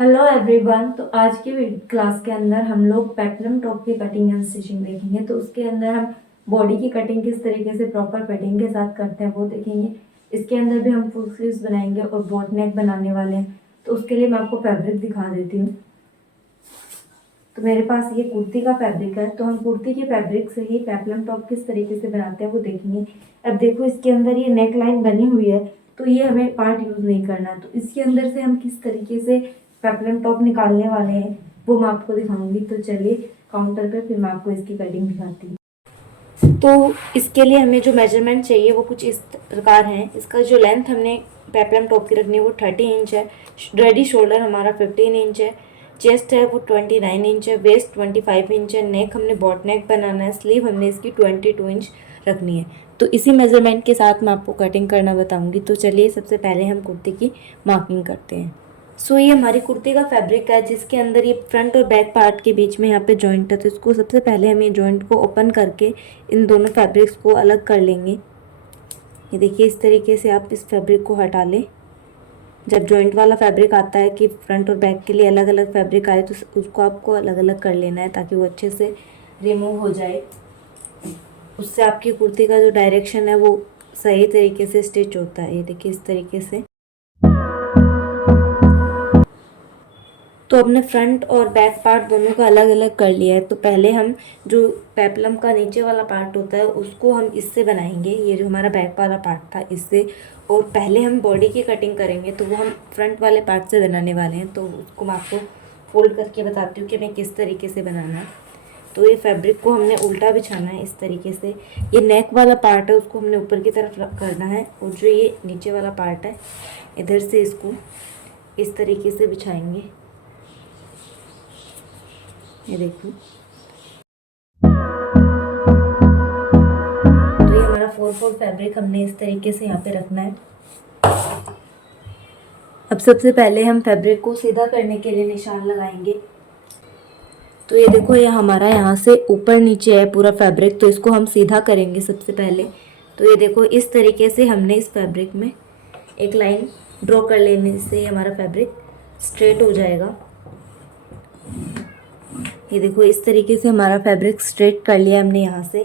Hello everyone. तो आज के क्लास के अंदर हम लोग पेप्लम टॉप की कटिंग एंड स्टिचिंग देखेंगे। तो उसके अंदर हम बॉडी की कटिंग किस तरीके से प्रॉपर फिटिंग के साथ करते हैं वो देखेंगे। इसके अंदर भी हम फुल स्लीव्स बनाएंगे और बोट नेक बनाने वाले हैं। तो उसके लिए मैं आपको फैब्रिक दिखा देती हूँ। तो मेरे पास ये कुर्ती का फैब्रिक है। तो हम कुर्ती के फैब्रिक से ही पेप्लम टॉप किस तरीके से बनाते हैं वो देखेंगे। अब देखो, इसके अंदर ये नेक लाइन बनी हुई है, तो ये हमें पार्ट यूज नहीं करना। तो इसके अंदर से हम किस तरीके से पेप्लम टॉप निकालने वाले हैं वो मैं आपको दिखाऊंगी। तो चलिए काउंटर पे फिर मैं आपको इसकी कटिंग दिखाती हूँ। तो इसके लिए हमें जो मेजरमेंट चाहिए वो कुछ इस प्रकार है। इसका जो लेंथ हमने पेप्लम टॉप की रखनी है वो 30 इंच है। रेडी शोल्डर हमारा 15 इंच है। चेस्ट है वो 29 इंच है। वेस्ट 25 इंच है। नेक हमने बॉट नेक बनाना है। स्लीव हमने इसकी 22 इंच रखनी है। तो इसी मेजरमेंट के साथ मैं आपको कटिंग करना बताऊंगी। तो चलिए सबसे पहले हम कुर्ती की मार्किंग करते हैं। सो ये हमारी कुर्ती का फैब्रिक है, जिसके अंदर ये फ्रंट और बैक पार्ट के बीच में यहाँ पे जॉइंट है। तो इसको सबसे पहले हम ये जॉइंट को ओपन करके इन दोनों फैब्रिक्स को अलग कर लेंगे। ये देखिए, इस तरीके से आप इस फैब्रिक को हटा लें। जब जॉइंट वाला फैब्रिक आता है कि फ्रंट और बैक के लिए अलग अलग फैब्रिक आए, तो उसको आपको अलग अलग कर लेना है ताकि वो अच्छे से रिमूव हो जाए। उससे आपकी कुर्ती का जो डायरेक्शन है वो सही तरीके से स्टिच होता है। ये देखिए, इस तरीके से। तो हमने फ्रंट और बैक पार्ट दोनों का अलग अलग कर लिया है। तो पहले हम जो पेप्लम का नीचे वाला पार्ट होता है उसको हम इससे बनाएंगे। ये जो हमारा बैक वाला पार्ट था इससे। और पहले हम बॉडी की कटिंग करेंगे तो वो हम फ्रंट वाले पार्ट से बनाने वाले हैं। तो उसको मैं आपको फोल्ड करके बताती हूँ कि हमें किस तरीके से बनाना है। तो ये फैब्रिक को हमने उल्टा बिछाना है इस तरीके से। ये नेक वाला पार्ट है उसको हमने ऊपर की तरफ करना है, और जो ये नीचे वाला पार्ट है इधर से इसको इस तरीके से बिछाएंगे। ये देखो, तो ये हमारा 4/4 फैब्रिक हमने इस तरीके से यहाँ पे रखना है। अब सबसे पहले हम फैब्रिक को सीधा करने के लिए निशान लगाएंगे। तो ये देखो, ये हमारा यहाँ से ऊपर नीचे है पूरा फैब्रिक, तो इसको हम सीधा करेंगे सबसे पहले। तो ये देखो, इस तरीके से हमने इस फैब्रिक में एक लाइन ड्रॉ कर लेने से हमारा फैब्रिक स्ट्रेट हो जाएगा। ये देखो, इस तरीके से हमारा फैब्रिक स्ट्रेट कर लिया हमने यहाँ से।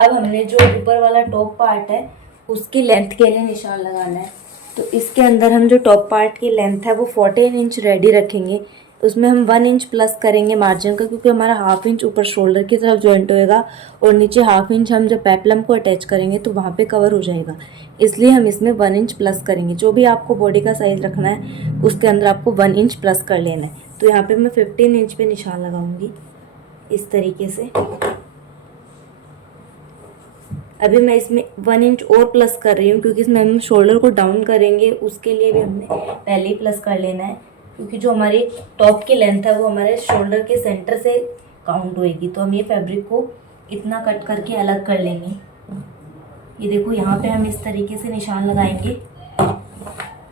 अब हमने जो ऊपर वाला टॉप पार्ट है उसकी लेंथ के लिए निशान लगाना है। तो इसके अंदर हम जो टॉप पार्ट की लेंथ है वो 14 इंच रेडी रखेंगे। उसमें हम 1 इंच प्लस करेंगे मार्जिन का, क्योंकि हमारा हाफ इंच ऊपर शोल्डर की तरफ जॉइंट होएगा और नीचे हाफ इंच हम जब पेप्लम को अटैच करेंगे तो वहाँ पे कवर हो जाएगा। इसलिए हम इसमें 1 इंच प्लस करेंगे। जो भी आपको बॉडी का साइज रखना है उसके अंदर आपको 1 इंच प्लस कर लेना है। तो यहाँ पे मैं 15 इंच पे निशान लगाऊंगी इस तरीके से। अभी मैं इसमें 1 इंच और प्लस कर रही हूँ, क्योंकि इसमें हम शोल्डर को डाउन करेंगे, उसके लिए भी हमने पहले ही प्लस कर लेना है। क्योंकि जो हमारी टॉप की लेंथ है वो हमारे शोल्डर के सेंटर से काउंट होएगी। तो हम ये फैब्रिक को इतना कट करके अलग कर लेंगे। ये देखो, यहाँ पे हम इस तरीके से निशान लगाएंगे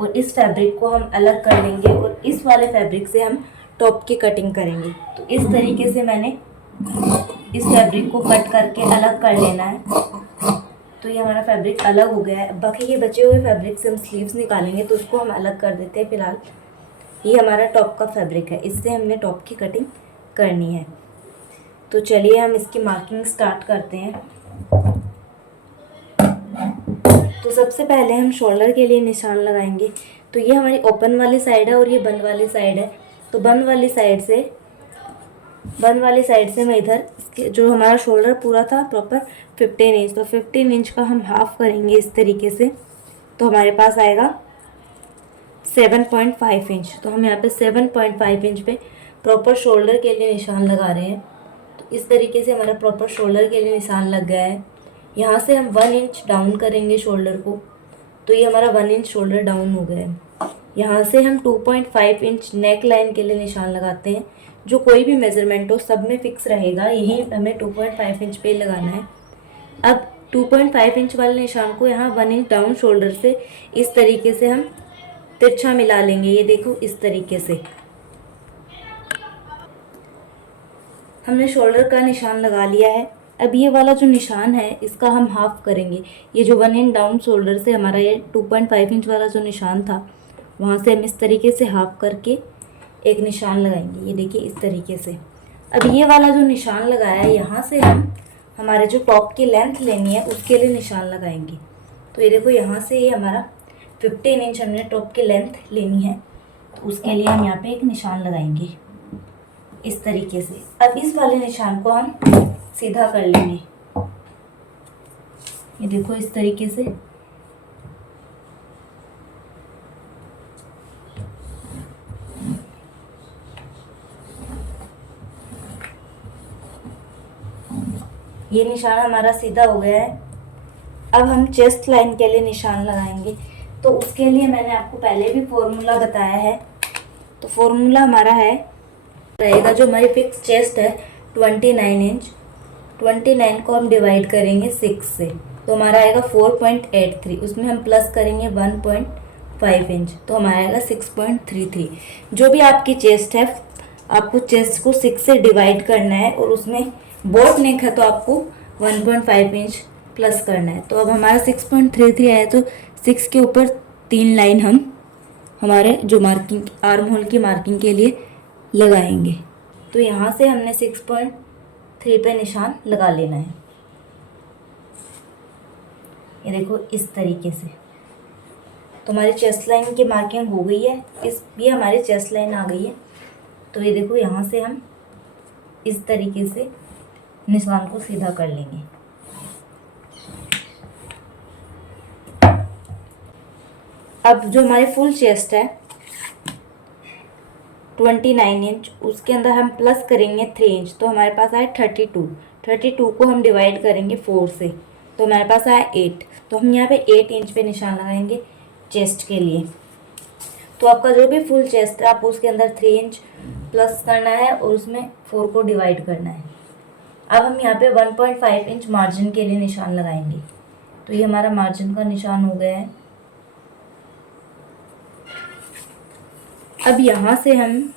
और इस फैब्रिक को हम अलग कर लेंगे, और इस वाले फैब्रिक से हम टॉप की कटिंग करेंगे। तो इस तरीके से मैंने इस फैब्रिक को कट करके अलग कर लेना है। तो ये हमारा फैब्रिक अलग हो गया है। बाकी ये बचे हुए फैब्रिक से हम स्लीव्स निकालेंगे, तो उसको हम अलग कर देते हैं। फिलहाल ये हमारा टॉप का फैब्रिक है, इससे हमने टॉप की कटिंग करनी है। तो चलिए हम इसकी मार्किंग स्टार्ट करते हैं। तो सबसे पहले हम शोल्डर के लिए निशान लगाएंगे। तो ये हमारी ओपन वाली साइड है और ये बंद वाली साइड है। तो बंद वाली साइड से मैं इधर जो हमारा शोल्डर पूरा था प्रॉपर 15 इंच, तो 15 इंच का हम हाफ करेंगे इस तरीके से। तो हमारे पास आएगा 7.5 इंच। तो हम यहाँ पे 7.5 इंच पे प्रॉपर शोल्डर के लिए निशान लगा रहे हैं। तो इस तरीके से हमारा प्रॉपर शोल्डर के लिए निशान लग गया है। यहाँ से हम 1 इंच डाउन करेंगे शोल्डर को। तो ये हमारा 1 इंच शोल्डर डाउन हो गया है। यहाँ से हम 2.5 इंच नेक लाइन के लिए निशान लगाते हैं। जो कोई भी मेजरमेंट हो सब में फिक्स रहेगा, यही हमें 2.5 इंच पे लगाना है। अब 2.5 इंच वाले निशान को यहाँ 1 इंच डाउन शोल्डर से इस तरीके से हम तिरछा मिला लेंगे। ये देखो, इस तरीके से हमने शोल्डर का निशान लगा लिया है। अब ये वाला जो निशान है इसका हम हाफ करेंगे। ये जो 1 इंच डाउन शोल्डर से हमारा ये 2.5 इंच वाला जो निशान था वहाँ से हम इस तरीके से हाफ करके एक निशान लगाएंगे, ये देखिए इस तरीके से। अब ये वाला जो निशान लगाया है यहाँ से हम हमारे जो टॉप की लेंथ लेनी है उसके लिए निशान लगाएंगे। तो ये देखो यहाँ से ये हमारा 15 इंच हमने टॉप की लेंथ लेनी है, तो उसके लिए हम यहाँ पे एक निशान लगाएंगे इस तरीके से। अब इस वाले निशान को हम सीधा कर लेंगे, ये देखो इस तरीके से। ये निशान हमारा सीधा हो गया है। अब हम चेस्ट लाइन के लिए निशान लगाएंगे, तो उसके लिए मैंने आपको पहले भी फॉर्मूला बताया है। तो फॉर्मूला हमारा है रहेगा, जो हमारी फिक्स चेस्ट है 29 इंच, 29 को हम डिवाइड करेंगे 6 से, तो हमारा आएगा 4.83। उसमें हम प्लस करेंगे 1.5 इंच, तो हमारा आएगा 6.33। जो भी आपकी चेस्ट है आपको चेस्ट को 6 से डिवाइड करना है, और उसमें बोट नेक है तो आपको 1.5 इंच प्लस करना है। तो अब हमारा 6.33 आया, तो 6 के ऊपर 3 लाइन हम हमारे जो मार्किंग आर्म होल की मार्किंग के लिए लगाएंगे। तो यहाँ से हमने 6.3 पे निशान लगा लेना है, ये देखो इस तरीके से। तो हमारी चेस्ट लाइन की मार्किंग हो गई है, ये हमारी चेस्ट लाइन आ गई है। तो ये देखो यहाँ से हम इस तरीके से निशान को सीधा कर लेंगे। अब जो हमारी फुल चेस्ट है 29 इंच, उसके अंदर हम प्लस करेंगे 3 इंच, तो हमारे पास आए 32 को हम डिवाइड करेंगे 4 से, तो हमारे पास आया 8। तो हम यहाँ पे 8 इंच पे निशान लगाएंगे चेस्ट के लिए। तो आपका जो भी फुल चेस्ट है आपको उसके अंदर 3 इंच प्लस करना है और उसमें 4 को डिवाइड करना है। अब हम यहाँ पे 1.5 इंच मार्जिन के लिए निशान लगाएंगे। तो ये हमारा मार्जिन का निशान हो गया है। अब यहाँ से हम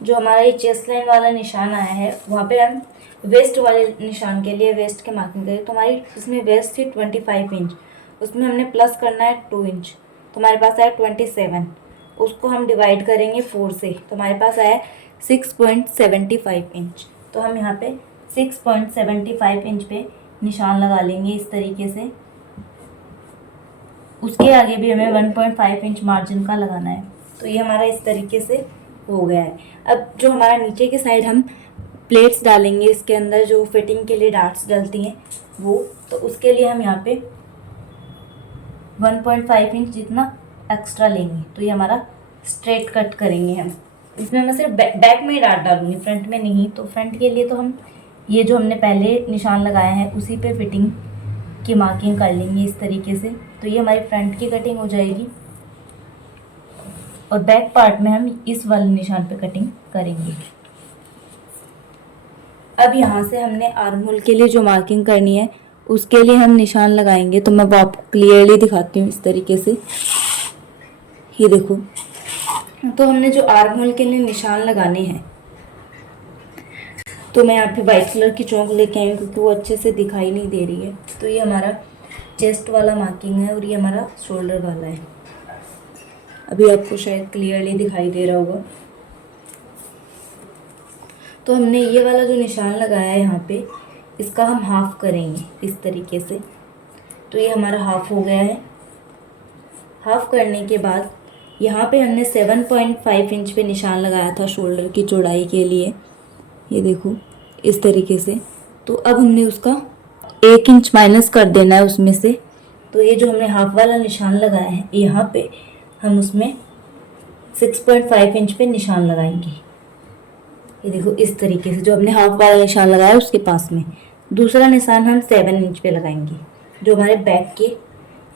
जो हमारा ये चेस्ट लाइन वाला निशान आया है वहाँ पे हम वेस्ट वाले निशान के लिए वेस्ट के मार्किंग करें। तो हमारी इसमें वेस्ट थी 25 इंच, उसमें हमने प्लस करना है 2 इंच, तो हमारे पास आया 27। उसको हम डिवाइड करेंगे 4 से, तो हमारे पास आया 6.75 इंच। तो हम यहाँ पे 6.75 इंच पे निशान लगा लेंगे इस तरीके से। उसके आगे भी हमें 1.5 इंच मार्जिन का लगाना है। तो ये हमारा इस तरीके से हो गया है। अब जो हमारा नीचे की साइड हम प्लेट्स डालेंगे इसके अंदर, जो फिटिंग के लिए डार्ट्स डलती हैं वो, तो उसके लिए हम यहाँ पे 1.5 इंच जितना एक्स्ट्रा लेंगे। तो ये हमारा स्ट्रेट कट करेंगे हम। इसमें मैं सिर्फ बैक में ही डार्ट डालूंगी, फ्रंट में नहीं। तो फ्रंट के लिए तो हम ये जो हमने पहले निशान लगाया है उसी पे फिटिंग की मार्किंग कर लेंगे इस तरीके से। तो ये हमारी फ्रंट की कटिंग हो जाएगी, और बैक पार्ट में हम इस वाले निशान पे कटिंग करेंगे। अब यहाँ से हमने आर्म होल के लिए जो मार्किंग करनी है उसके लिए हम निशान लगाएंगे। तो मैं वो आपको क्लियरली दिखाती हूँ इस तरीके से, ये देखो। तो हमने जो आर्म होल के लिए निशान लगाने हैं, तो मैं यहाँ पे वाइट कलर की चौक लेके आई हूँ क्योंकि वो अच्छे से दिखाई नहीं दे रही है। तो ये हमारा चेस्ट वाला मार्किंग है और ये हमारा शोल्डर वाला है। अभी आपको शायद क्लियरली दिखाई दे रहा होगा। तो हमने ये वाला जो निशान लगाया है यहाँ पे, इसका हम हाफ करेंगे इस तरीके से। तो ये हमारा हाफ हो गया है। हाफ करने के बाद यहाँ पे हमने 7.5 इंच पे निशान लगाया था शोल्डर की चौड़ाई के लिए, ये देखो इस तरीके से। तो अब हमने उसका 1 इंच माइनस कर देना है उसमें से। तो ये जो हमने हाफ वाला निशान लगाया है यहाँ पे हम उसमें 6.5 इंच पे निशान लगाएंगे, ये देखो इस तरीके से। जो हमने हाफ वाला निशान लगाया उसके पास में दूसरा निशान हम 7 इंच पे लगाएंगे, जो हमारे बैक के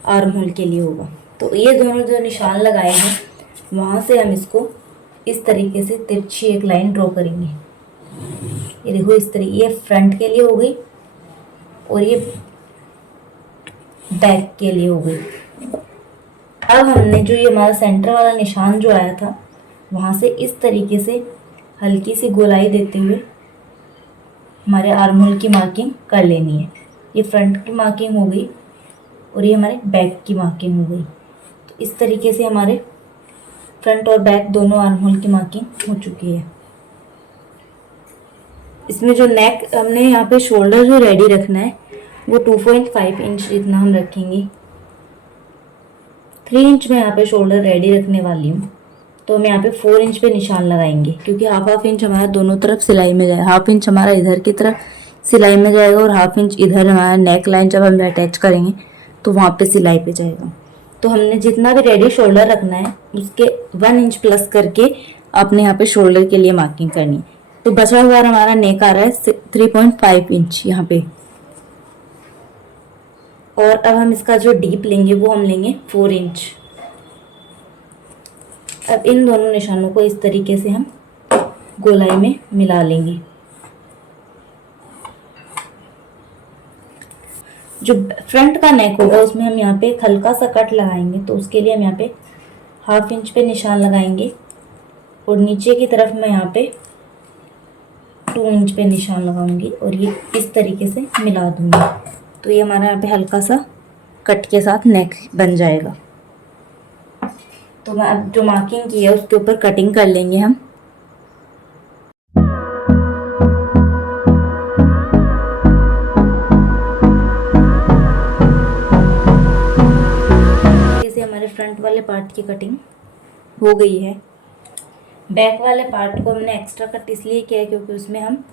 आर्म होल के लिए होगा। तो ये दोनों जो निशान लगाए हैं वहाँ से हम इसको इस तरीके से तिरछी एक लाइन ड्रॉ करेंगे, ये देखो इस तरीके। ये फ्रंट के लिए हो गई और ये बैक के लिए हो गई। अब हमने जो ये हमारा सेंटर वाला निशान जो आया था वहाँ से इस तरीके से हल्की सी गोलाई देते हुए हमारे आर्म होल की मार्किंग कर लेनी है। ये फ्रंट की मार्किंग हो गई और ये हमारे बैक की मार्किंग हो गई। तो इस तरीके से हमारे फ्रंट और बैक दोनों आर्म होल की मार्किंग हो चुकी है। इसमें जो नेक हमने यहाँ पे शोल्डर जो रेडी रखना है वो 2.5 इंच इतना हम रखेंगे। 3 इंच में यहाँ पे शोल्डर रेडी रखने वाली हूँ, तो हम यहाँ पे 4 इंच पे निशान लगाएंगे, क्योंकि हाफ इंच हमारा दोनों तरफ सिलाई में जाएगा। हाफ इंच हमारा इधर की तरफ सिलाई में जाएगा और हाफ इंच इधर हमारा नेक लाइन जब हम अटैच करेंगे तो वहाँ पे सिलाई पे जाएगा। तो हमने जितना भी रेडी शोल्डर रखना है उसके 1 इंच प्लस करके अपने यहाँ पे शोल्डर के लिए मार्किंग करनी है। तो बचा हुआ हमारा नेक आ रहा है 3.5 इंच यहाँ पे। और अब हम इसका जो डीप लेंगे वो हम लेंगे 4 इंच। अब इन दोनों निशानों को इस तरीके से हम गोलाई में मिला लेंगे। जो फ्रंट का नेक होगा उसमें हम यहाँ पे हल्का सा कट लगाएंगे, तो उसके लिए हम यहाँ पे हाफ इंच पे निशान लगाएंगे और नीचे की तरफ मैं यहाँ पे 2 इंच पे निशान लगाऊंगी और ये इस तरीके से मिला दूंगी। तो ये हमारा यहाँ पे हल्का सा कट के साथ नेक बन जाएगा। तो मैं अब जो मार्किंग की है उसके ऊपर कटिंग कर लेंगे हम। इसे हमारे फ्रंट वाले पार्ट की कटिंग हो गई है। बैक वाले पार्ट को हमने एक्स्ट्रा कट इसलिए किया है क्योंकि उसमें हम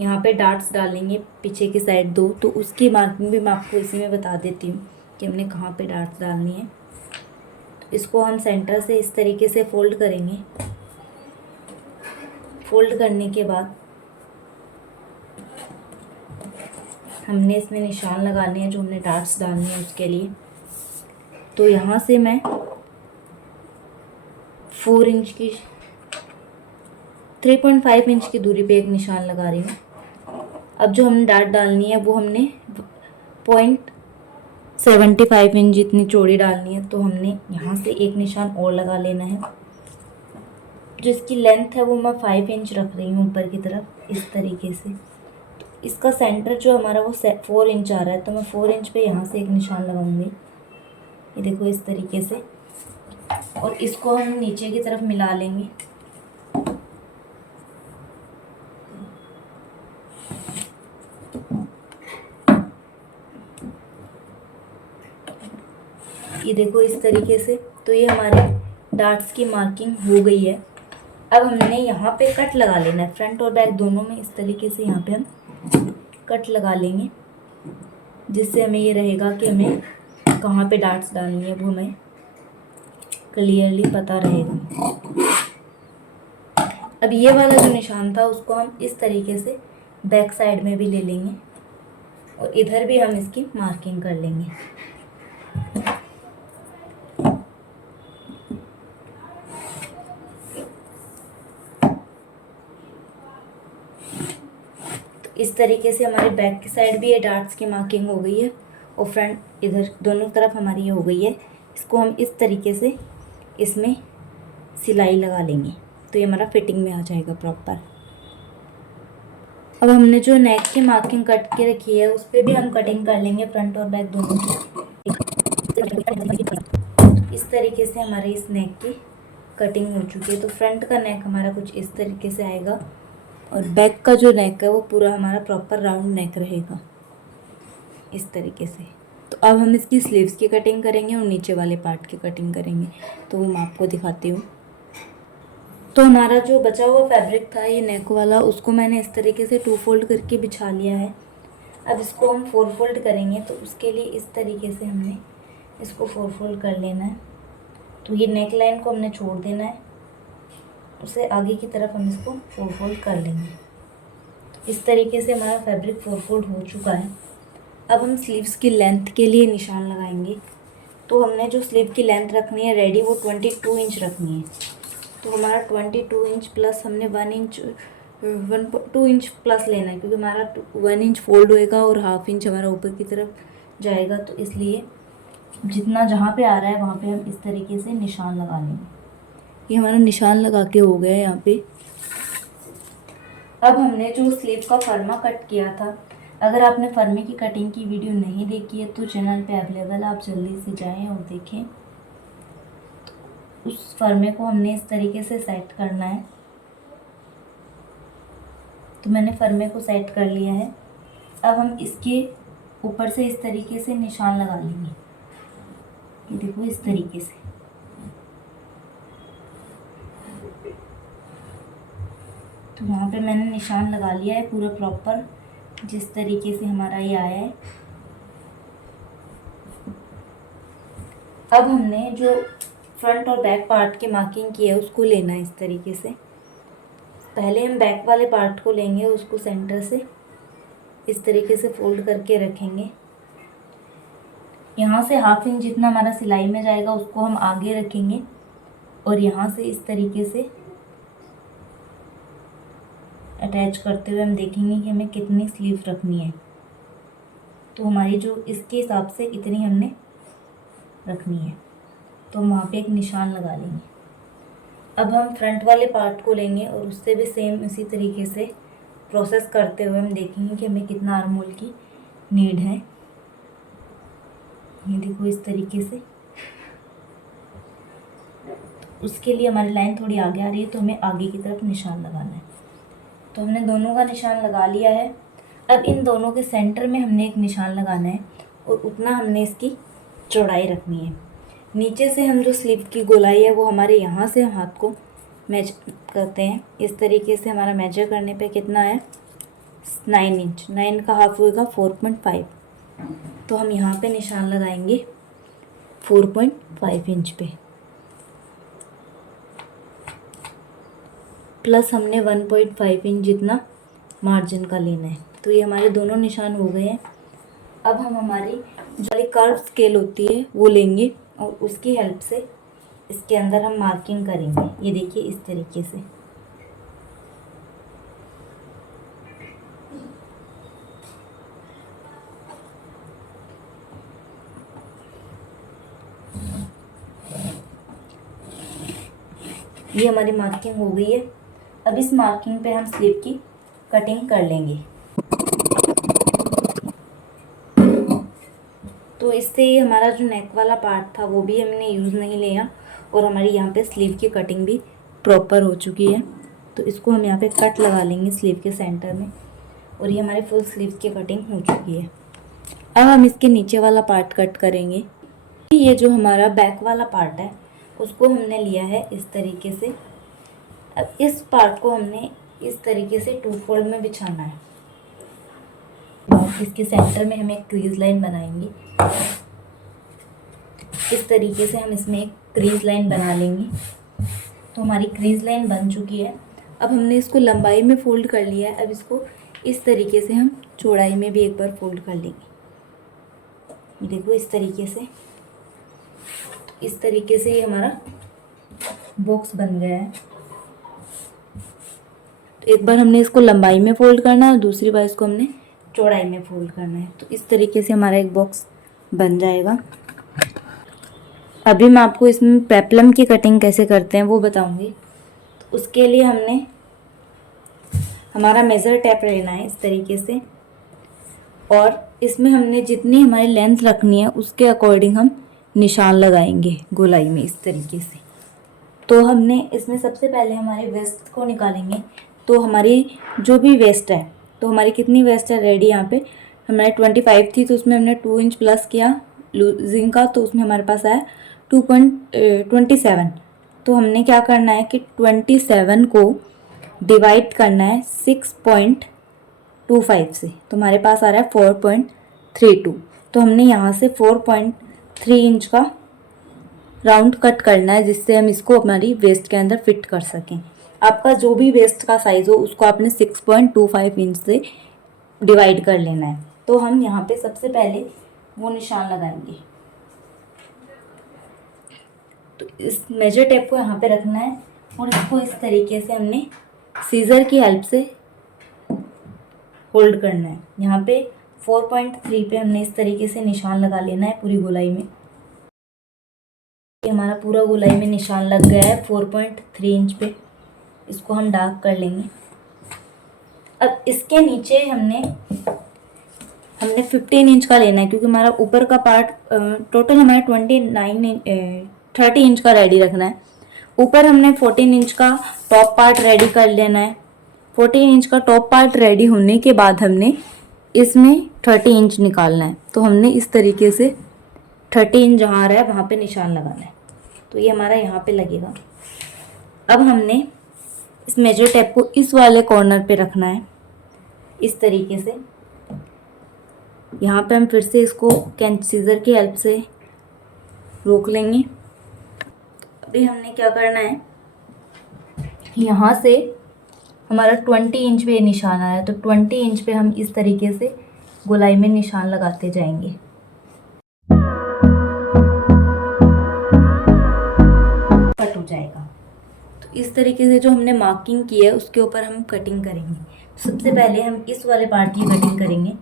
यहाँ पे डार्ट्स डालेंगे पीछे की साइड 2, तो उसकी मार्किंग भी मैं आपको इसी में बता देती हूँ कि हमने कहाँ पे डार्ट्स डालनी है। तो इसको हम सेंटर से इस तरीके से फोल्ड करेंगे। फोल्ड करने के बाद हमने इसमें निशान लगाने हैं जो हमने डार्ट्स डालनी है उसके लिए। तो यहाँ से मैं 4 इंच की 3.5 इंच की दूरी पे एक निशान लगा रही हूँ। अब जो हमने डार्ट डालनी है वो हमने 0.75 इंच जितनी चौड़ी डालनी है, तो हमने यहाँ से एक निशान और लगा लेना है। जो इसकी लेंथ है वो मैं 5 इंच रख रही हूँ ऊपर की तरफ इस तरीके से। तो इसका सेंटर जो हमारा वो 4 इंच आ रहा है, तो मैं 4 इंच पे यहाँ से एक निशान लगाऊंगी, ये देखो इस तरीके से। और इसको हम नीचे की तरफ मिला लेंगे। ये देखो इस तरीके से। तो ये हमारे डार्ट्स की मार्किंग हो गई है। अब हमने यहाँ पे कट लगा लेना है, फ्रंट और बैक दोनों में इस तरीके से यहाँ पे हम कट लगा लेंगे, जिससे हमें ये रहेगा कि हमें कहाँ पे डार्ट्स डालनी है वो हमें क्लियरली पता रहेगा। अब ये वाला जो निशान था उसको हम इस तरीके से बैक साइड में भी ले लेंगे और इधर भी हम इसकी मार्किंग कर लेंगे। इस तरीके से हमारे बैक की साइड भी ये डार्ट्स की मार्किंग हो गई है और फ्रंट इधर दोनों तरफ हमारी ये हो गई है। इसको हम इस तरीके से इसमें सिलाई लगा लेंगे, तो ये हमारा फिटिंग में आ जाएगा प्रॉपर। अब हमने जो नेक की मार्किंग कट के रखी है उस पर भी हम कटिंग कर लेंगे, फ्रंट और बैक दोनों की। इस तरीके से हमारे इस नेक की कटिंग हो चुकी है। तो फ्रंट का नेक हमारा कुछ इस तरीके से आएगा और बैक का जो नेक है वो पूरा हमारा प्रॉपर राउंड नेक रहेगा इस तरीके से। तो अब हम इसकी स्लीव्स की कटिंग करेंगे और नीचे वाले पार्ट की कटिंग करेंगे, तो वो मैं आपको दिखाती हूँ। तो हमारा जो बचा हुआ फैब्रिक था ये नेक वाला, उसको मैंने इस तरीके से 2 फोल्ड करके बिछा लिया है। अब इसको हम 4 फोल्ड करेंगे, तो उसके लिए इस तरीके से हमने इसको 4 फोल्ड कर लेना है। तो ये नेक लाइन को हमने छोड़ देना है, उसे आगे की तरफ हम इसको 4 फोल्ड कर लेंगे। इस तरीके से हमारा फैब्रिक 4 फोल्ड हो चुका है। अब हम स्लीव्स की लेंथ के लिए निशान लगाएंगे। तो हमने जो स्लीव की लेंथ रखनी है रेडी वो 22 इंच रखनी है। तो हमारा 22 इंच प्लस हमने 2 इंच प्लस लेना है, क्योंकि हमारा 1 इंच फोल्ड होएगा और हाफ इंच हमारा ऊपर की तरफ जाएगा। तो इसलिए जितना जहाँ पे आ रहा है वहाँ पे हम इस तरीके से निशान लगा लेंगे। ये हमारा निशान लगा के हो गया है यहाँ पे। अब हमने जो स्लीव का फर्मा कट किया था, अगर आपने फर्मे की कटिंग की वीडियो नहीं देखी है तो चैनल पे अवेलेबल है, आप जल्दी से जाएं और देखें। उस फरमे को हमने इस तरीके से सेट करना है। तो मैंने फरमे को सेट कर लिया है। अब हम इसके ऊपर से इस तरीके से निशान लगा लेंगे। ये देखो इस तरीके से। तो वहाँ पे मैंने निशान लगा लिया है पूरा प्रॉपर, जिस तरीके से हमारा ये आया है। अब हमने जो फ्रंट और बैक पार्ट की मार्किंग की है उसको लेना है इस तरीके से। पहले हम बैक वाले पार्ट को लेंगे, उसको सेंटर से इस तरीके से फोल्ड करके रखेंगे। यहाँ से 1/2 इंच जितना हमारा सिलाई में जाएगा उसको हम आगे रखेंगे और यहाँ से इस तरीके से अटैच करते हुए हम देखेंगे कि हमें कितनी स्लीव रखनी है। तो हमारी जो इसके हिसाब से इतनी हमने रखनी है, तो हम वहाँ पे एक निशान लगा लेंगे। अब हम फ्रंट वाले पार्ट को लेंगे और उससे भी सेम इसी तरीके से प्रोसेस करते हुए हम देखेंगे कि हमें कितना आर्म होल की नीड है। ये देखो इस तरीके से। उसके लिए हमारी लाइन थोड़ी आगे आ रही है, तो हमें आगे की तरफ निशान लगाना है। तो हमने दोनों का निशान लगा लिया है। अब इन दोनों के सेंटर में हमने एक निशान लगाना है और उतना हमने इसकी चौड़ाई रखनी है। नीचे से हम जो स्लीव की गोलाई है वो हमारे यहाँ से हम हाथ को मैच करते हैं। इस तरीके से हमारा मेजर करने पे कितना है 9 इंच। 9 का हाफ होगा 4.5। तो हम यहाँ पे निशान लगाएंगे 4.5 इंच पे, प्लस हमने 1.5 इंच जितना मार्जिन का लेना है। तो ये हमारे दोनों निशान हो गए हैं। अब हम हमारी जो वाली कर्व स्केल होती है वो लेंगे और उसकी हेल्प से इसके अंदर हम मार्किंग करेंगे। ये देखिए इस तरीके से। ये हमारी मार्किंग हो गई है। अब इस मार्किंग पे हम स्लीव की कटिंग कर लेंगे। तो इससे ही हमारा जो नेक वाला पार्ट था वो भी हमने यूज़ नहीं लिया और हमारी यहाँ पे स्लीव की कटिंग भी प्रॉपर हो चुकी है। तो इसको हम यहाँ पे कट लगा लेंगे स्लीव के सेंटर में और ये हमारे फुल स्लीव की कटिंग हो चुकी है। अब हम इसके नीचे वाला पार्ट कट करेंगे। ये जो हमारा बैक वाला पार्ट है उसको हमने लिया है इस तरीके से। अब इस पार्ट को हमने इस तरीके से 2 फोल्ड में बिछाना है। इसके सेंटर में हम एक क्रीज लाइन बनाएंगे। इस तरीके से हम इसमें एक क्रीज लाइन बना लेंगे। तो हमारी क्रीज लाइन बन चुकी है। अब हमने इसको लंबाई में फोल्ड कर लिया है। अब इसको इस तरीके से हम चौड़ाई में भी एक बार फोल्ड कर लेंगे। देखो इस तरीके से। इस तरीके से ये हमारा बॉक्स बन गया है। तो एक बार हमने इसको लंबाई में फोल्ड करना है और दूसरी बार इसको हमने चौड़ाई में फोल्ड करना है। तो इस तरीके से हमारा एक बॉक्स बन जाएगा। अभी मैं आपको इसमें पेप्लम की कटिंग कैसे करते हैं वो बताऊंगी। तो उसके लिए हमने हमारा मेज़र टेप लेना है इस तरीके से और इसमें हमने जितनी हमारी लेंथ रखनी है उसके अकॉर्डिंग हम निशान लगाएंगे गोलाई में इस तरीके से। तो हमने इसमें सबसे पहले हमारे वेस्ट को निकालेंगे। तो हमारी जो भी वेस्ट है, तो हमारी कितनी वेस्ट है रेडी यहाँ पे हमारे 25 थी, तो उसमें हमने 2 इंच प्लस किया लूजिंग का, तो उसमें हमारे पास आया 2.27। तो हमने क्या करना है कि 27 को डिवाइड करना है 6.25 से, तो हमारे पास आ रहा है 4.32। तो हमने यहाँ से 4.3 इंच का राउंड कट करना है जिससे हम इसको हमारी वेस्ट के अंदर फिट कर सकें। आपका जो भी वेस्ट का साइज़ हो उसको आपने 6.25 इंच से डिवाइड कर लेना है। तो हम यहाँ पे सबसे पहले वो निशान लगाएंगे। तो इस मेजर टेप को यहाँ पे रखना है और इसको इस तरीके से हमने सीजर की हेल्प से होल्ड करना है। यहाँ पे 4.3 पे हमने इस तरीके से निशान लगा लेना है पूरी गोलाई में। हमारा पूरा गोलाई में निशान लग गया है 4.3 इंच पे। इसको हम डार्क कर लेंगे। अब इसके नीचे हमने 15 इंच का लेना है क्योंकि हमारा ऊपर का पार्ट टोटल हमारा 30 इंच का रेडी रखना है। ऊपर हमने 14 इंच का टॉप पार्ट रेडी कर लेना है। 14 इंच का टॉप पार्ट रेडी होने के बाद हमने इसमें 30 इंच निकालना है। तो हमने इस तरीके से 30 इंच जहाँ आ रहा है वहाँ पे निशान लगाना है। तो ये हमारा यहाँ पे लगेगा। अब हमने इस मेजर टेप को इस वाले कॉर्नर पे रखना है इस तरीके से। यहाँ पे हम फिर से इसको कैंची सीजर की हेल्प से रोक लेंगे। अभी हमने क्या करना है, यहाँ से हमारा 20 इंच पे निशान आया, तो 20 इंच पे हम इस तरीके से गोलाई में निशान लगाते जाएंगे। कट हो जाएगा। तो इस तरीके से जो हमने मार्किंग की है उसके ऊपर हम कटिंग करेंगे। सबसे पहले हम इस वाले पार्ट की कटिंग करेंगे।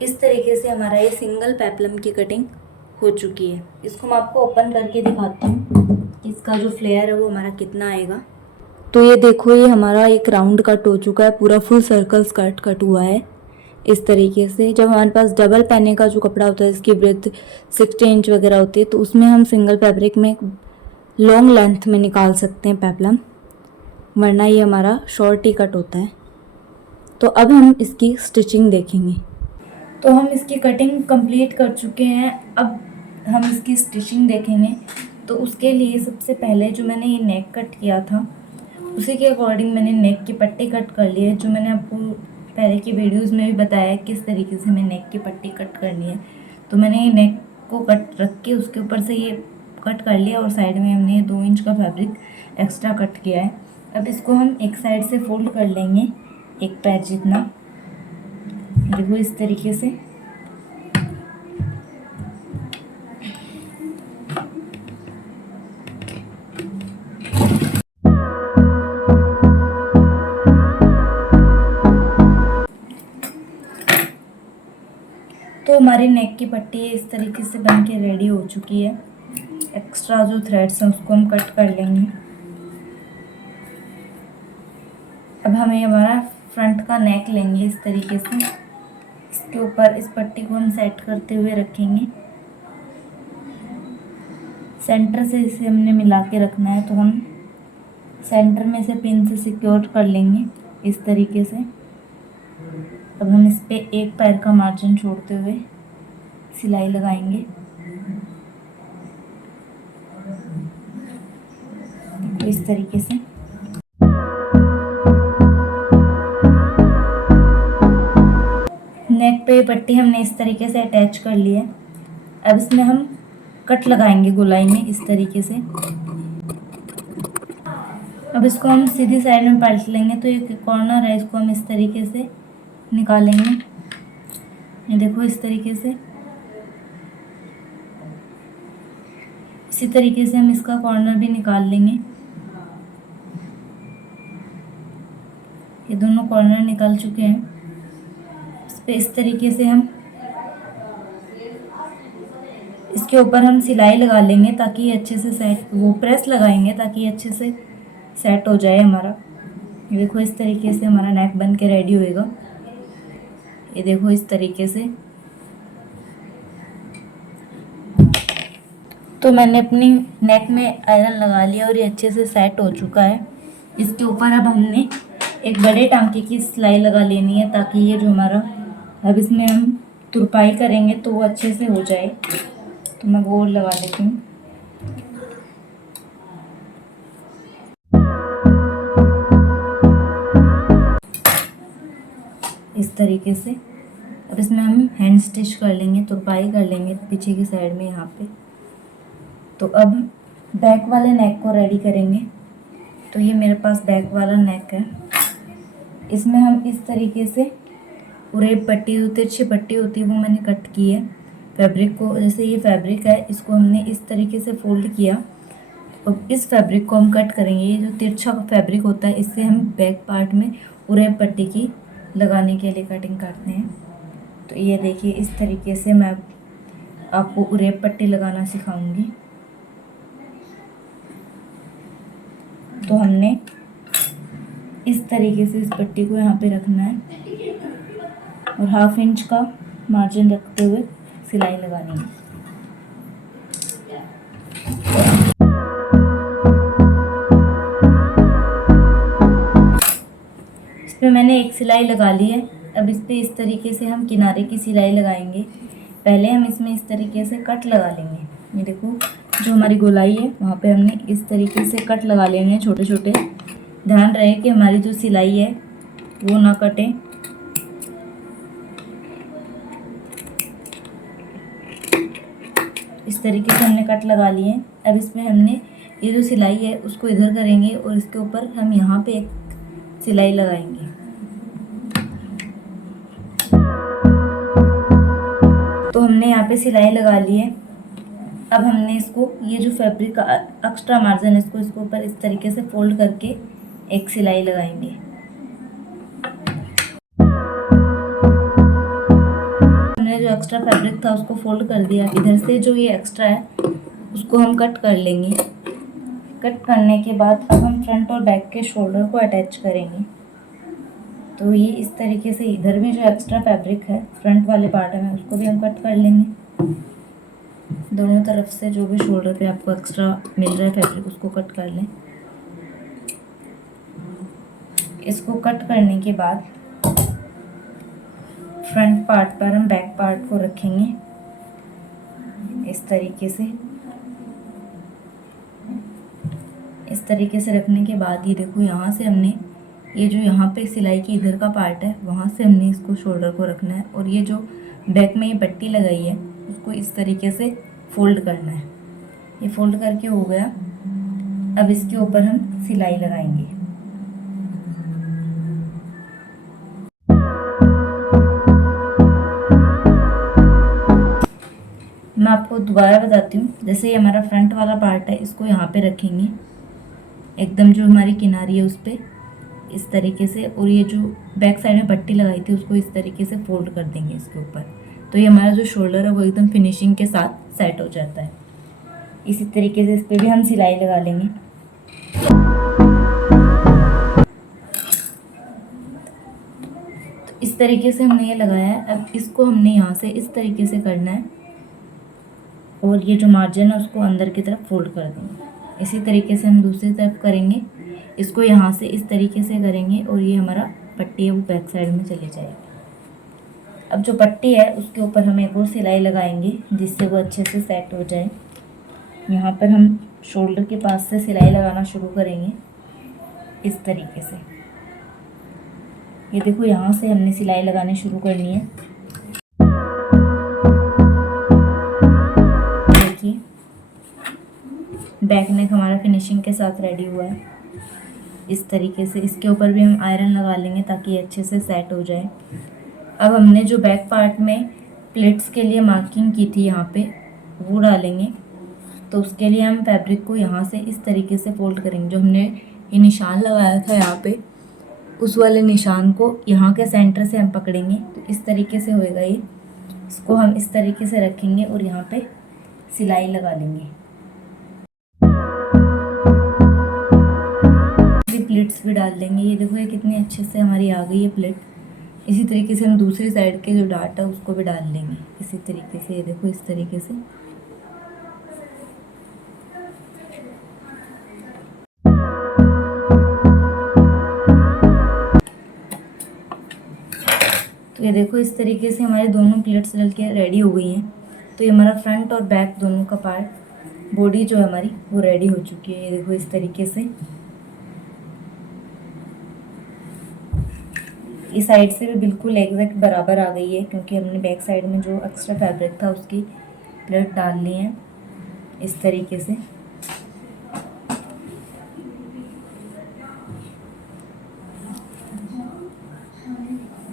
इस तरीके से हमारा ये सिंगल पेप्लम की कटिंग हो चुकी है। इसको मैं आपको ओपन करके दिखाती हूँ, इसका जो फ्लेयर है वो हमारा कितना आएगा। तो ये देखो, ये हमारा एक राउंड कट हो चुका है, पूरा फुल सर्कल स्कर्ट कट हुआ है इस तरीके से। जब हमारे पास डबल पहने का जो कपड़ा होता है, इसकी ब्रेथ 60 इंच वगैरह होती है, तो उसमें हम सिंगल फैब्रिक में लॉन्ग लेंथ में निकाल सकते हैं पेप्लम, वरना ये हमारा शॉर्ट ही कट होता है। तो अब हम इसकी स्टिचिंग देखेंगे। तो हम इसकी कटिंग कंप्लीट कर चुके हैं। अब हम इसकी स्टिचिंग देखेंगे। तो उसके लिए सबसे पहले जो मैंने ये नेक कट किया था उसी के अकॉर्डिंग मैंने नेक की पट्टी कट कर ली है, जो मैंने आपको पहले की वीडियोस में भी बताया है किस तरीके से हमें नेक की पट्टी कट करनी है। तो मैंने ये नेक को कट रख के उसके ऊपर से ये कट कर लिया और साइड में हमने 2 इंच का फैब्रिक एक्स्ट्रा कट किया है। अब इसको हम एक साइड से फोल्ड कर लेंगे, एक पैर जितना, देखो इस तरीके से। तो हमारी नेक की पट्टी इस तरीके से बन के रेडी हो चुकी है। एक्स्ट्रा जो थ्रेड्स हैं उसको हम कट कर लेंगे। अब हमें हमारा फ्रंट का नेक लेंगे इस तरीके से। इसके ऊपर इस पट्टी को हम सेट करते हुए रखेंगे। सेंटर से इसे हमने मिला के रखना है, तो हम सेंटर में से पिन से सिक्योर कर लेंगे इस तरीके से। अब हम इस पे एक पैर का मार्जिन छोड़ते हुए सिलाई लगाएंगे। इस तरीके से नेक पे पट्टी हमने इस तरीके से अटैच कर ली है। अब इसमें हम कट लगाएंगे गोलाई में इस तरीके से। अब इसको हम सीधी साइड में पलट लेंगे, तो एक कॉर्नर है, इसको हम इस तरीके से निकालेंगे। ये देखो इस तरीके से। इसी तरीके से हम इसका कॉर्नर भी निकाल लेंगे। ये दोनों कॉर्नर निकल चुके हैं। इस पे इस तरीके से हम इसके ऊपर हम सिलाई लगा लेंगे ताकि ये अच्छे से सेट, वो प्रेस लगाएंगे ताकि ये अच्छे से सेट हो जाए हमारा। ये देखो इस तरीके से हमारा नेक बन के रेडी होएगा। ये देखो इस तरीके से। तो मैंने अपनी नेक में आयरन लगा लिया और ये अच्छे से सेट हो चुका है। इसके ऊपर अब हमने एक बड़े टांके की सिलाई लगा लेनी है ताकि ये जो हमारा, अब इसमें हम तुरपाई करेंगे तो वो अच्छे से हो जाए। तो मैं वो लगा लेती हूँ। इस तरीके से अब इसमें हम हैंड स्टिच कर लेंगे, तुरपाई कर लेंगे पीछे की साइड में यहाँ पे। तो अब बैक वाले नेक को रेडी करेंगे। तो ये मेरे पास बैक वाला नेक है। इसमें हम इस तरीके से पूरे पट्टी, तिरछी पट्टी होती है वो मैंने कट की है फैब्रिक को। जैसे ये फैब्रिक है, इसको हमने इस तरीके से फोल्ड किया। अब इस फैब्रिक को हम कट करेंगे। ये जो तिरछा फैब्रिक होता है इससे हम बैक पार्ट में पूरे पट्टी की लगाने के लिए कटिंग करते हैं। तो ये देखिए इस तरीके से मैं आपको उरेब पट्टी लगाना सिखाऊंगी। तो हमने इस तरीके से इस पट्टी को यहाँ पे रखना है और 1/2 इंच का मार्जिन रखते हुए सिलाई लगानी है। पे मैंने एक सिलाई लगा ली है। अब इस पे इस तरीके से हम किनारे की सिलाई लगाएंगे। पहले हम इसमें इस तरीके से कट लगा लेंगे। ये देखो जो हमारी गोलाई है वहाँ पे हमने इस तरीके से कट लगा लेंगे छोटे छोटे। ध्यान रहे कि हमारी जो सिलाई है वो ना कटे। इस तरीके से हमने कट लगा लिए। अब इसमें हमने ये जो सिलाई है उसको इधर करेंगे और इसके ऊपर हम यहाँ पे एक सिलाई लगाएंगे। तो हमने यहाँ पे सिलाई लगा ली है। अब हमने इसको ये जो फैब्रिक का एक्स्ट्रा मार्जिन है इसको इसके ऊपर इस तरीके से फोल्ड करके एक सिलाई लगाएंगे। हमने जो एक्स्ट्रा फैब्रिक था उसको फोल्ड कर दिया। इधर से जो ये एक्स्ट्रा है उसको हम कट कर लेंगे। कट करने के बाद अब हम फ्रंट और बैक के शोल्डर को अटैच करेंगे। तो ये इस तरीके से इधर भी जो एक्स्ट्रा फैब्रिक है फ्रंट वाले पार्ट में उसको भी हम कट कर लेंगे। दोनों तरफ से जो भी शोल्डर पे आपको एक्स्ट्रा मिल रहा है फैब्रिक उसको कट कर लें। इसको कट करने के बाद फ्रंट पार्ट पर हम बैक पार्ट को रखेंगे इस तरीके से। इस तरीके से रखने के बाद ये देखो यहाँ से हमने ये जो यहाँ पे सिलाई की इधर का पार्ट है वहाँ से हमने इसको शोल्डर को रखना है और ये जो बैक में ये पट्टी लगाई है उसको इस तरीके से फोल्ड करना है। ये फोल्ड करके हो गया। अब इसके ऊपर हम सिलाई लगाएंगे। मैं आपको दोबारा बताती हूँ। जैसे ये हमारा फ्रंट वाला पार्ट है इसको यहाँ पे रखेंगे एकदम जो हमारी किनारी है उस पर इस तरीके से, और ये जो बैक साइड में पट्टी लगाई थी उसको इस तरीके से फोल्ड कर देंगे इसके ऊपर। तो ये हमारा जो शोल्डर है वो एकदम फिनिशिंग के साथ सेट हो जाता है। इसी तरीके से इस पर भी हम सिलाई लगा लेंगे। तो इस तरीके से हमने ये लगाया है। अब इसको हमने यहाँ से इस तरीके से करना है और ये जो मार्जिन है उसको अंदर की तरफ फोल्ड कर देंगे। इसी तरीके से हम दूसरी तरफ करेंगे। इसको यहाँ से इस तरीके से करेंगे और ये हमारा पट्टी है वो बैक साइड में चली जाएगी। अब जो पट्टी है उसके ऊपर हम एक और सिलाई लगाएंगे जिससे वो अच्छे से सेट हो जाए। यहाँ पर हम शोल्डर के पास से सिलाई लगाना शुरू करेंगे इस तरीके से। ये देखो यहाँ से हमने सिलाई लगानी शुरू करनी है। देखिए बैक नेक हमारा फिनिशिंग के साथ रेडी हुआ है। इस तरीके से इसके ऊपर भी हम आयरन लगा लेंगे ताकि ये अच्छे से सेट हो जाए। अब हमने जो बैक पार्ट में प्लेट्स के लिए मार्किंग की थी यहाँ पे वो डालेंगे। तो उसके लिए हम फैब्रिक को यहाँ से इस तरीके से फोल्ड करेंगे। जो हमने ये निशान लगाया था यहाँ पे उस वाले निशान को यहाँ के सेंटर से हम पकड़ेंगे। तो इस तरीके से होएगा ये। इसको हम इस तरीके से रखेंगे और यहाँ पे सिलाई लगा लेंगे। प्लेट्स भी डाल देंगे। ये देखो ये कितनी अच्छे से हमारी आ गई है प्लेट। इसी तरीके से हम दूसरी साइड के जो डार्ट है उसको भी डाल लेंगे इसी तरीके से। ये देखो इस तरीके से। तो ये देखो इस तरीके से हमारे दोनों प्लेट्स डल के रेडी हो गई हैं। तो ये हमारा फ्रंट और बैक दोनों का पार्ट बॉडी जो है हमारी वो रेडी हो चुकी है। ये देखो इस तरीके से। इस साइड से भी बिल्कुल एग्जैक्ट बराबर आ गई है क्योंकि हमने बैक साइड में जो एक्स्ट्रा फैब्रिक था उसकी प्लेट डाल ली है इस तरीके से।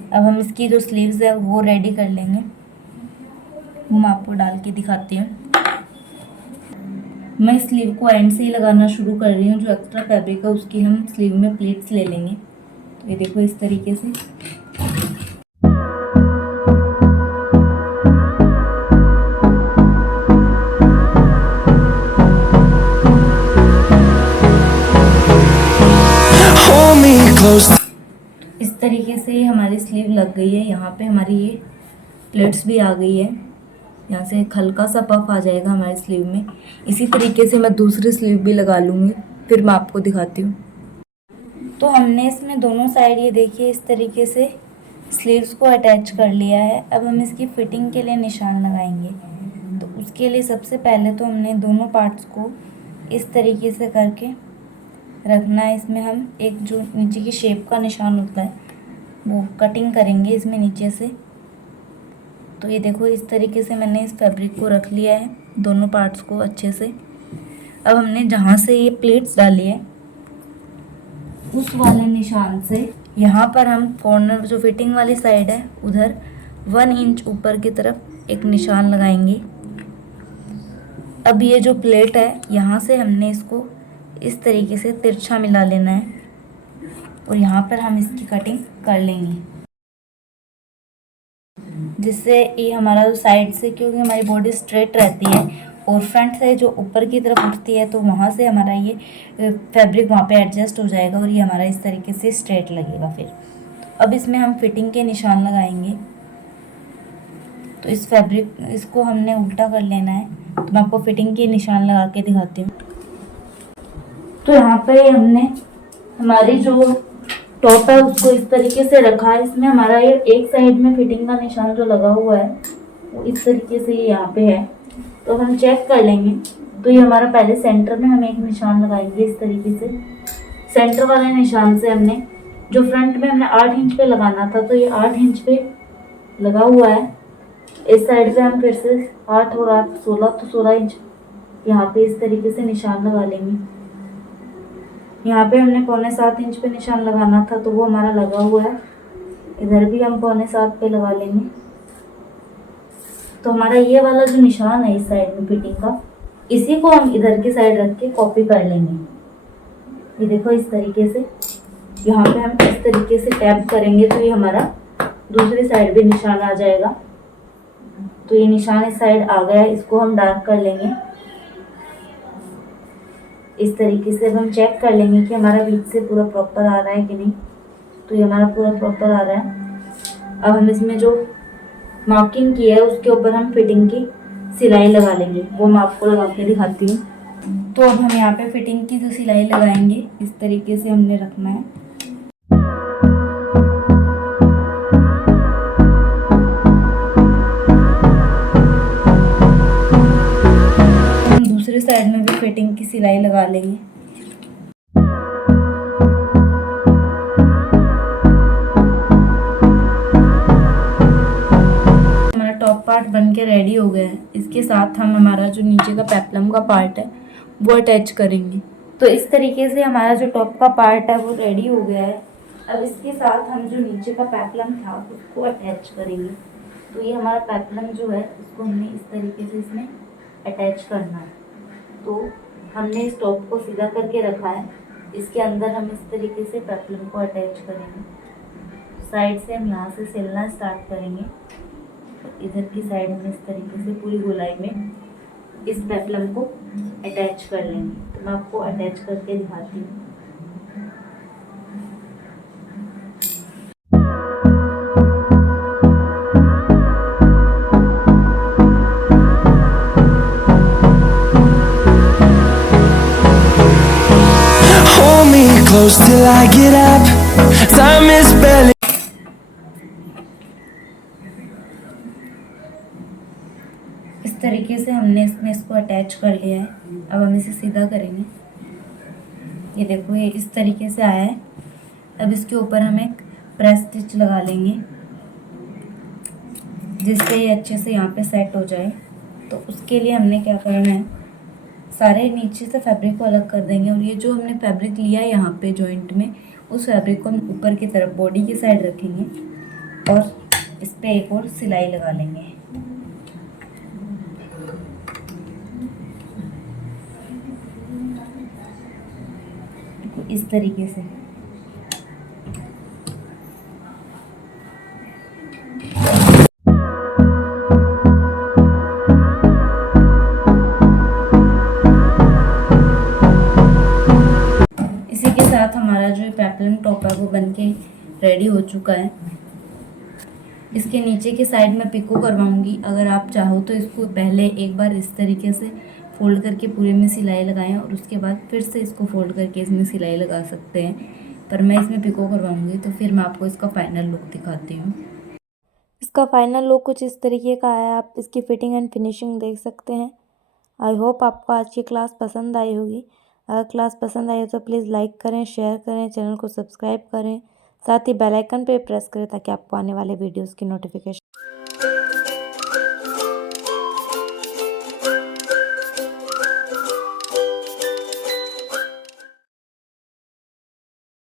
अब हम इसकी जो स्लीव्स है वो रेडी कर लेंगे। वो मैं आपको डाल के दिखाती हूँ। मैं स्लीव को एंड से ही लगाना शुरू कर रही हूँ। जो एक्स्ट्रा फैब्रिक है उसकी हम स्लीव में प्लेट्स ले लेंगे। तो ये देखो इस तरीके से। इस तरीके से हमारी स्लीव लग गई है। यहाँ पे हमारी ये प्लेट्स भी आ गई है। यहाँ से एक हल्का सा पफ आ जाएगा हमारी स्लीव में। इसी तरीके से मैं दूसरी स्लीव भी लगा लूँगी, फिर मैं आपको दिखाती हूँ। तो हमने इसमें दोनों साइड ये देखिए इस तरीके से स्लीव्स को अटैच कर लिया है। अब हम इसकी फिटिंग के लिए निशान लगाएंगे। तो उसके लिए सबसे पहले तो हमने दोनों पार्ट्स को इस तरीके से करके रखना है। इसमें हम एक जो नीचे की शेप का निशान होता है वो कटिंग करेंगे इसमें नीचे से। तो ये देखो इस तरीके से मैंने इस फैब्रिक को रख लिया है दोनों पार्ट्स को अच्छे से। अब हमने जहाँ से ये प्लेट्स डाली है उस वाले निशान से यहाँ पर हम कॉर्नर जो फिटिंग वाली साइड है उधर 1 इंच ऊपर की तरफ एक निशान लगाएंगे। अब ये जो प्लेट है यहाँ से हमने इसको इस तरीके से तिरछा मिला लेना है और यहाँ पर हम इसकी कटिंग कर लेंगे, जिससे ये हमारा जो साइड से, क्योंकि हमारी बॉडी स्ट्रेट रहती है और फ्रंट से जो ऊपर की तरफ उठती है तो वहाँ से हमारा ये फैब्रिक वहाँ पे एडजस्ट हो जाएगा और ये हमारा इस तरीके से स्ट्रेट लगेगा। फिर अब इसमें हम फिटिंग के निशान लगाएंगे। तो इस फैब्रिक इसको हमने उल्टा कर लेना है। तो मैं आपको फिटिंग के निशान लगा के दिखाती हूँ। तो यहाँ पे हमने हमारी जो टॉप है उसको इस तरीके से रखा है। इसमें हमारा ये एक साइड में फिटिंग का निशान जो लगा हुआ है वो इस तरीके से ये यहाँ पे है। तो हम चेक कर लेंगे। तो ये हमारा पहले सेंटर में हम एक निशान लगाएंगे इस तरीके से। सेंटर वाले निशान से हमने जो फ्रंट में हमने 8 इंच पे लगाना था तो ये 8 इंच पे लगा हुआ है। इस साइड पे हम फिर से 8 और 8 16, तो 16 इंच यहाँ पे इस तरीके से निशान लगा लेंगे। यहाँ पे हमने 6.25 इंच पे निशान लगाना था तो वो हमारा लगा हुआ है। इधर भी हम 6.25 पे लगा लेंगे। तो हमारा ये वाला जो निशान है इस साइड में फिटिंग का, इसी को हम इधर की साइड रख के कॉपी कर लेंगे। ये देखो इस तरीके से यहाँ पे हम इस तरीके से टैप करेंगे तो ये हमारा दूसरी साइड भी निशान आ जाएगा। तो ये निशान इस साइड आ गया है, इसको हम डार्क कर लेंगे इस तरीके से। अब हम चेक कर लेंगे कि हमारा बीच से पूरा प्रॉपर आ रहा है कि नहीं। तो ये हमारा पूरा प्रॉपर आ रहा है। अब हम इसमें जो मार्किंग की है उसके ऊपर हम फिटिंग की सिलाई लगा लेंगे, वो मैं आपको लगा के दिखाती हूँ। तो अब हम यहाँ पे फिटिंग की जो सिलाई लगाएंगे इस तरीके से हमने रखना है। हम दूसरे साइड में भी फिटिंग की सिलाई लगा लेंगे। टॉप पार्ट बन के रेडी हो गया है। इसके साथ हम हमारा जो नीचे का पेप्लम का पार्ट है वो अटैच करेंगे। तो इस तरीके से हमारा जो टॉप का पार्ट है वो रेडी हो गया है। अब इसके साथ हम जो नीचे का पेप्लम था उसको अटैच करेंगे। तो ये हमारा पेप्लम जो है उसको हमने इस तरीके से इसमें अटैच करना है। तो हमने इस टॉप को सीधा करके रखा है, इसके अंदर हम इस तरीके से पेप्लम को अटैच करेंगे। साइड से हम यहाँ से सिलना स्टार्ट करेंगे। इधर की साइड में इस तरीके से पूरी गोलाई में इस पेप्लम को अटैच कर लेंगे। तो मैं आपको अटैच करके दिखाती हूँ। Hold me close till I get up. Time is barely. इस तरीके से हमने इसमें इसको अटैच कर लिया है। अब हम इसे सीधा करेंगे। ये देखो ये इस तरीके से आया है। अब इसके ऊपर हम एक प्रेस स्टिच लगा लेंगे जिससे ये अच्छे से यहाँ पे सेट हो जाए। तो उसके लिए हमने क्या करना है, सारे नीचे से फैब्रिक को अलग कर देंगे और ये जो हमने फैब्रिक लिया है यहाँ पे जॉइंट में, उस फैब्रिक को हम ऊपर की तरफ बॉडी की साइड रखेंगे और इस पर एक और सिलाई लगा लेंगे। इस तरीके से इसी के साथ हमारा जो पेप्लम टॉप है वो बनके रेडी हो चुका है। इसके नीचे की साइड में पिको करवाऊंगी। अगर आप चाहो तो इसको पहले एक बार इस तरीके से फोल्ड करके पूरे में सिलाई लगाएं और उसके बाद फिर से इसको फोल्ड करके इसमें सिलाई लगा सकते हैं। पर मैं इसमें पिको करवाऊंगी तो फिर मैं आपको इसका फाइनल लुक दिखाती हूँ। इसका फाइनल लुक कुछ इस तरीके का है, आप इसकी फिटिंग एंड फिनिशिंग देख सकते हैं। आई होप आपको आज की क्लास पसंद आई होगी। अगर क्लास पसंद आई हो तो प्लीज़ लाइक करें, शेयर करें, चैनल को सब्सक्राइब करें, साथ ही बेल आइकन पे प्रेस करें ताकि आपको आने वाले वीडियोस की नोटिफिकेशन